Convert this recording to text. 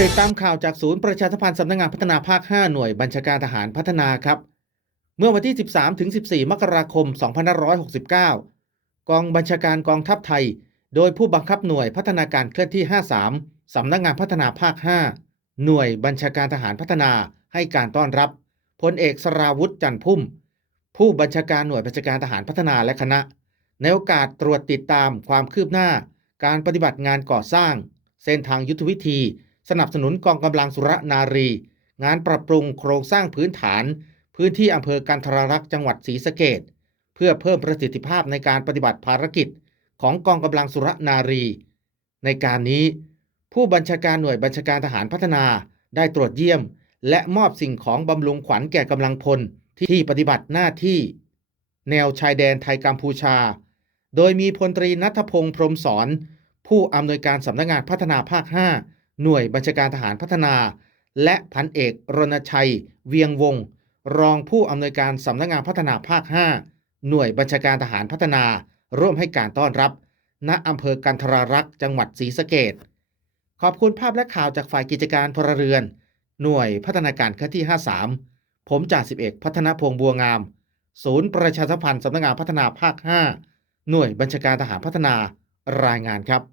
ติดตามข่าวจากศูนย์ประชาสัมพันธ์สำนักงานพัฒนาภาค 5 หน่วยบัญชาการทหารพัฒนาครับเมื่อวันที่ 13-14 มกราคม 2569 กองบัญชาการกองทัพไทยโดยผู้บังคับหน่วยพัฒนาการเคลื่อนที่ 53 สำนักงานพัฒนาภาค 5 หน่วยบัญชาการทหารพัฒนาให้การต้อนรับพลเอกสราวุธจันทร์พุ่มผู้บัญชาการหน่วยบัญชาการทหารพัฒนาและคณะในโอกาสตรวจติดตามความคืบหน้าการปฏิบัติงานก่อสร้างเส้นทางยุทธวิธีสนับสนุนกองกำลังสุรนารีงานปรับปรุงโครงสร้างพื้นฐานพื้นที่อำเภอกันทรลักษณ์จังหวัดศรีสะเกษเพื่อเพิ่มประสิทธิภาพในการปฏิบัติภารกิจของกองกำลังสุรนารีในการนี้ผู้บัญชาการหน่วยบัญชาการทหารพัฒนาได้ตรวจเยี่ยมและมอบสิ่งของบำรุงขวัญแก่กำลังพลที่ปฏิบัติหน้าที่แนวชายแดนไทยกัมพูชาโดยมีพลตรีณัฐพงษ์พรหมสอนผู้อำนวยการสำนักงานพัฒนาภาค 5หน่วยบัญชาการทหารพัฒนาและพันเอกรณชัยเวียงวงศ์รองผู้อำนวยการสำนักงานพัฒนาภาค 5หน่วยบัญชาการทหารพัฒนาร่วมให้การต้อนรับณอำเภอกันทรลักษณ์จังหวัดศรีสะเกษขอบคุณภาพและข่าวจากฝ่ายกิจการพลเรือนหน่วยพัฒนาการเคลื่อนที่ 53ผมจ่าสิบเอกพัฒนพงษ์บัวงามศูนย์ประชาสัมพันธ์สำนักงานพัฒนาภาค 5หน่วยบัญชาการทหารพัฒนารายงานครับ